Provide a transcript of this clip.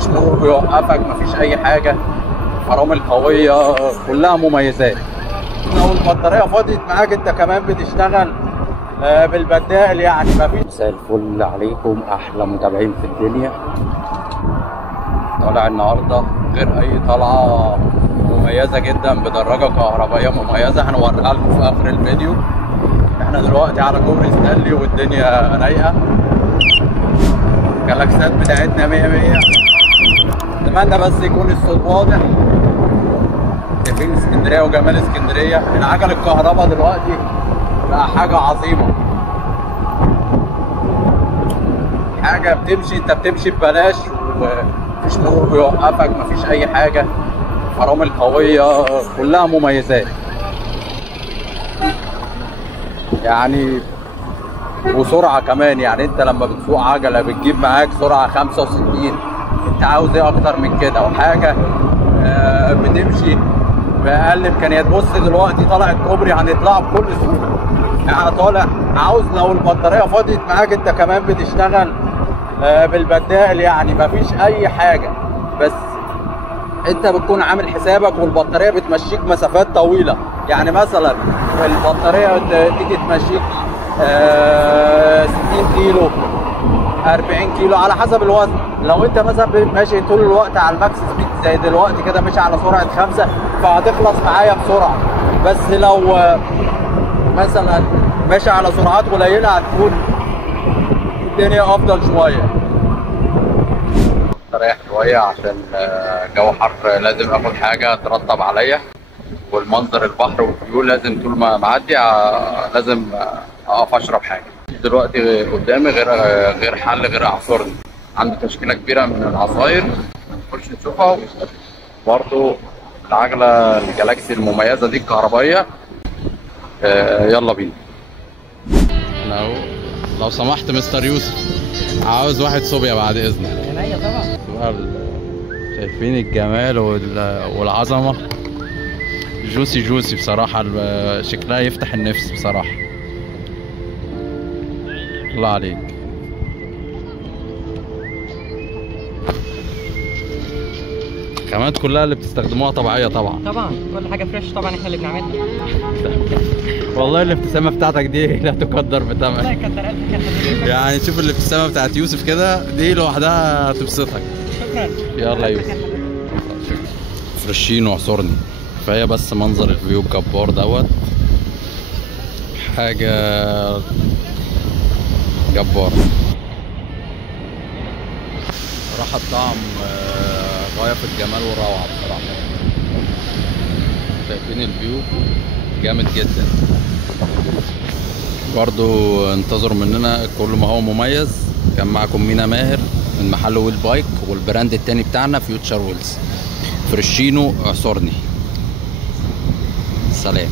مفيش مرور بيوقفك، مفيش اي حاجه، فرامل قويه، كلها مميزات. لو البطاريه فاضيت معاك انت كمان بتشتغل بالبدال، يعني مفيش. مساء الفل عليكم احلى متابعين في الدنيا. طالع النهارده غير اي طلعه، مميزه جدا بدراجه كهربائيه مميزه هنوريها لكم في اخر الفيديو. احنا دلوقتي على كوبري ستانلي والدنيا رايقه، الجلاكسات بتاعتنا 100 100. اتمنى بس يكون الصوت واضح. شايفين اسكندريه وجمال اسكندريه. العجل الكهرباء دلوقتي بقى حاجه عظيمه، حاجه بتمشي، انت بتمشي ببلاش ومفيش مرور بيوقفك، مفيش اي حاجه، فرامل قويه، كلها مميزات يعني. وسرعه كمان، يعني انت لما بتسوق عجله بتجيب معاك سرعه 65. انت عاوز ايه اكتر من كده؟ وحاجه بتمشي باقل امكانيات. بص دلوقتي طالع الكوبري هنطلعه بكل سهوله، يعني طالع عاوز لو البطاريه فاضيت معاك انت كمان بتشتغل بالبدال، يعني مفيش اي حاجه، بس انت بتكون عامل حسابك والبطاريه بتمشيك مسافات طويله. يعني مثلا البطاريه تيجي تمشيك 60 كيلو 40 كيلو على حسب الوزن. لو انت مثلا ماشي طول الوقت على الماكس سبيد زي دلوقتي كده، ماشي على سرعه 5، فهتخلص معايا بسرعه. بس لو مثلا ماشي على سرعات قليله هتكون الدنيا افضل شويه. رايح شويه عشان جو حر، لازم اخد حاجه ترطب عليا، والمنظر البحر والفيو لازم طول ما معدي لازم اقف اشرب حاجه. دلوقتي قدامي غير حل غير اعصرني، عندي تشكيله كبيره من العصاير نخش نشوفها. برضو العجله الجالاكسي المميزه دي الكهربائيه. يلا بينا. لو سمحت مستر يوسف، عاوز واحد صوبيا بعد اذنك. عينيا طبعا. شايفين الجمال والعظمه، جوسي جوسي بصراحه، شكلها يفتح النفس بصراحه. الله عليك. الخامات كلها اللي بتستخدموها طبيعيه طبعا. طبعا كل حاجه فريش طبعا، احنا اللي بنعملها. والله الابتسامه بتاعتك دي لا تقدر بثمن. الله يكتر الف. يعني شوف الابتسامه بتاعت يوسف كده، دي لوحدها تبسطك. شكرا. يلا يا يوسف. فريشين واعصرني. كفايه بس منظر الفيو الجبار دوت، حاجه جبار. راح الطعم غايه في الجمال والروعه بصراحه. شايفين الفيو جامد جدا. برضو انتظروا مننا كل ما هو مميز. كان معكم مينا ماهر من محل ويل بايك، والبراند التاني بتاعنا فيوتشر ويلز. فريشينو اعصرني. سلام.